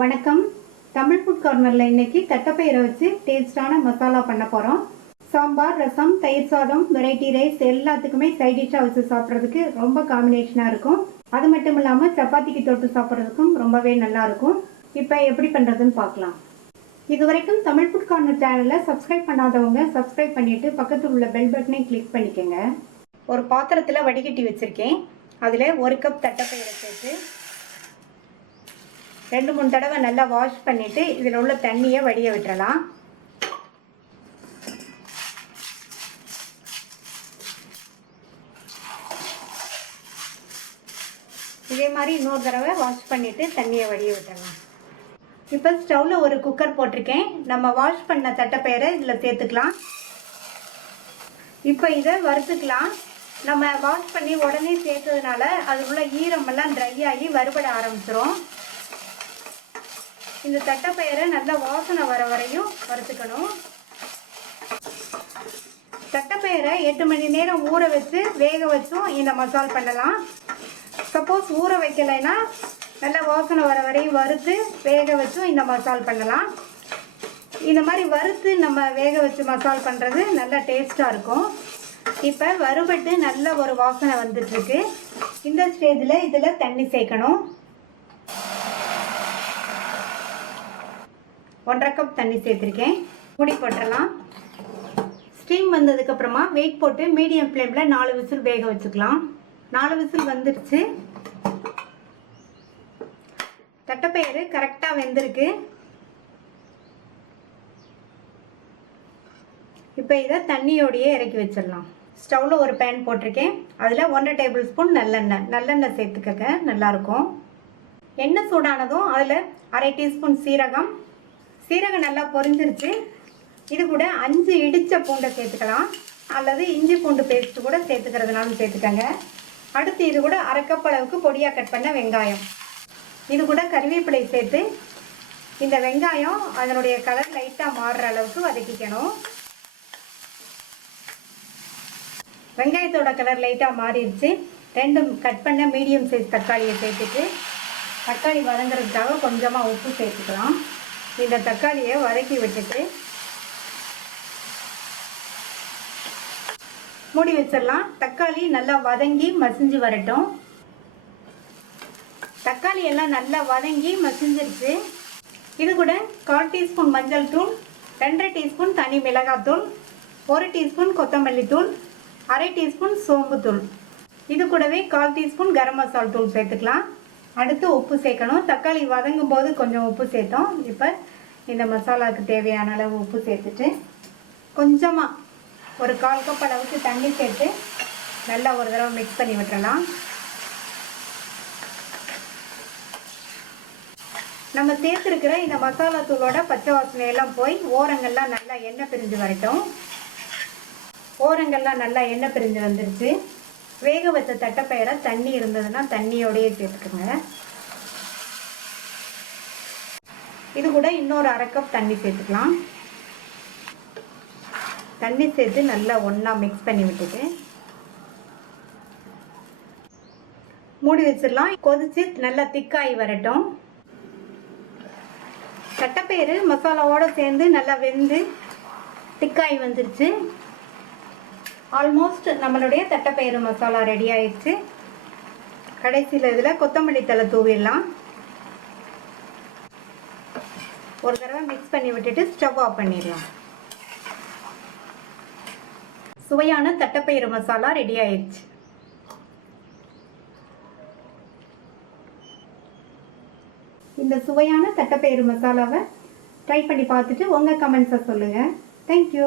வணக்கம். தமிழ் ஃபுட் கார்னரில் இன்னைக்கு தட்டைப்பயிரை வச்சு டேஸ்டான மசாலா பண்ண போகிறோம். சாம்பார், ரசம், தயிர் சாதம், வெரைட்டி ரைஸ் எல்லாத்துக்குமே சைட் டிஷ்ஷாக வச்சு சாப்பிட்றதுக்கு ரொம்ப காம்பினேஷனாக இருக்கும். அது மட்டும் இல்லாமல் சப்பாத்திக்கு தொட்டு சாப்பிட்றதுக்கும் ரொம்பவே நல்லா இருக்கும். இப்போ எப்படி பண்ணுறதுன்னு பார்க்கலாம். இது வரைக்கும் தமிழ் ஃபுட் கார்னர் சேனலை சப்ஸ்கிரைப் பண்ணாதவங்க சப்ஸ்கிரைப் பண்ணிவிட்டு பக்கத்தில் உள்ள பெல் பட்டனை கிளிக் பண்ணிக்கோங்க. ஒரு பாத்திரத்தில் வடிகட்டி வச்சுருக்கேன். அதில் 1 கப் தட்டைப்பயிரை சேர்த்து 2-3 தடவை நல்லா வாஷ் பண்ணிவிட்டு இதில் உள்ள தண்ணியை வடிய விட்டுறலாம். இதே மாதிரி இன்னொரு தடவை வாஷ் பண்ணிவிட்டு தண்ணியை வடிய விட்டுறலாம். இப்போ ஸ்டவ்வில் ஒரு குக்கர் போட்டிருக்கேன். நம்ம வாஷ் பண்ண தட்டைப்பயிரை இதில் சேர்த்துக்கலாம். இப்போ இதை வறுத்துக்கலாம். நம்ம வாஷ் பண்ணி உடனே சேர்த்ததுனால அது உள்ள ஈரமெல்லாம் ட்ரை ஆகி வறுபட ஆரம்பிச்சிரும். இந்த தட்டைப்பயிரை நல்லா வாசனை வர வரையும் வறுத்துக்கணும். தட்டைப்பயிரை 8 மணி நேரம் ஊற வச்சு வேக வச்சும் இந்த மசால் பண்ணலாம். சப்போஸ் ஊற வைக்கலைன்னா நல்லா வாசனை வர வரையும் வறுத்து வேக வச்சும் இந்த மசால் பண்ணலாம். இந்த மாதிரி வறுத்து நம்ம வேக வச்சு மசால் பண்ணுறது நல்லா டேஸ்ட்டாக இருக்கும். இப்போ வறுபட்டு நல்ல ஒரு வாசனை வந்துட்டுருக்கு. இந்த ஸ்டேஜில் இதில் தண்ணி சேர்க்கணும். 1/2 கப் தண்ணி சேர்த்துருக்கேன். மூடி போட்டுடலாம். ஸ்டீம் வந்ததுக்கப்புறமா வெயிட் போட்டு மீடியம் ஃப்ளேமில் 4 விசில் வேக வச்சுக்கலாம். 4 விசில் வந்துடுச்சு. தட்டைப்பயிறு கரெக்டாக வெந்திருக்கு. இப்போ இதை தண்ணியோடையே இறக்கி வச்சிடலாம். ஸ்டவ்வில் ஒரு பேன் போட்டிருக்கேன். அதில் 1/2 டேபிள் ஸ்பூன் நல்லெண்ணெய் சேர்த்துக்கங்க, நல்லாயிருக்கும். எண்ணெய் சூடானதும் அதில் 1/2 டீஸ்பூன் சீரகம் நல்லா பொரிஞ்சிருச்சு. இது கூட 5 இடித்த பூண்டை சேர்த்துக்கலாம், அல்லது இஞ்சி பூண்டு பேஸ்ட்டு கூட சேர்த்துக்கிறதுனாலும் சேர்த்துக்கங்க. அடுத்து இது கூட 1/2 கப் அளவுக்கு பொடியாக கட் பண்ண வெங்காயம், இது கூட கறிவேப்பிலை சேர்த்து இந்த வெங்காயம் அதனுடைய கலர் லைட்டாக மாறுற அளவுக்கு வதக்கிக்கணும். வெங்காயத்தோட கலர் லைட்டாக மாறிடுச்சு. 2 கட் பண்ண மீடியம் சைஸ் தக்காளியை சேர்த்துட்டு தக்காளி வதங்குறதுக்காக கொஞ்சமாக உப்பு சேர்த்துக்கலாம். இந்த தக்காளியை வதக்கி விட்டுட்டு மூடி வச்சிடலாம். தக்காளி நல்லா வதங்கி மசிஞ்சு வரட்டும். தக்காளி எல்லாம் நல்லா வதங்கி மசிஞ்சிருச்சு. இது கூட 1/4 டீஸ்பூன் மஞ்சள் தூள், 2 டீஸ்பூன் தனி மிளகாத்தூள், 1 டீஸ்பூன் கொத்தமல்லி தூள், 1/2 டீஸ்பூன் சோம்பு தூள், இது கூடவே 1/4 டீஸ்பூன் கரம் மசாலா தூள் சேர்த்துக்கலாம். அடுத்து உப்பு சேர்க்கணும். தக்காளி வதங்கும் போது கொஞ்சம் உப்பு சேர்த்தோம். இப்போ இந்த மசாலாவுக்கு தேவையான அளவு உப்பு சேர்த்துட்டு கொஞ்சமாக ஒரு 1/4 கப் அளவுக்கு தண்ணி சேர்த்து நல்லா ஒரு தடவை மிக்ஸ் பண்ணி விட்டுறலாம். நம்ம சேர்த்துருக்கிற இந்த மசாலா தூளோட பச்சை வாசனையெல்லாம் போய் ஓரங்கள்லாம் நல்லா எண்ணெய் பிரிஞ்சு வரட்டும். ஓரங்கள்லாம் நல்லா எண்ணெய் பிரிஞ்சு வந்துருச்சு. வேக வச்ச தட்டைப்பயிரை தண்ணி இருந்ததுன்னா தண்ணியோடையே சேர்த்துக்கோங்க. இது கூட இன்னொரு 1/2 கப் தண்ணி சேர்த்துக்கலாம். தண்ணி சேர்த்து நல்லா ஒன்றா மிக்ஸ் பண்ணி விட்டுட்டு மூடி வச்சிடலாம். கொதிச்சு நல்லா திக்காகி வரட்டும். தட்டைப்பயிறு மசாலாவோடு சேர்ந்து நல்லா வெந்து திக்காகி வந்துருச்சு. ஆல்மோஸ்ட் நம்மளுடைய தட்டைப்பயிறு மசாலா ரெடி ஆயிடுச்சு. கடைசியில் இதில் கொத்தமல்லி தழை தூவிடலாம். ஒரு தடவை மிக்ஸ் பண்ணி விட்டுட்டு ஸ்டவ் ஆஃப் பண்ணிடலாம். சுவையான தட்டைப்பயிறு மசாலா ரெடி ஆயிடுச்சு. இந்த சுவையான தட்டைப்பயிறு மசாலாவை ட்ரை பண்ணி பார்த்துட்டு உங்கள் கமெண்ட்ஸை சொல்லுங்கள். தேங்க்யூ.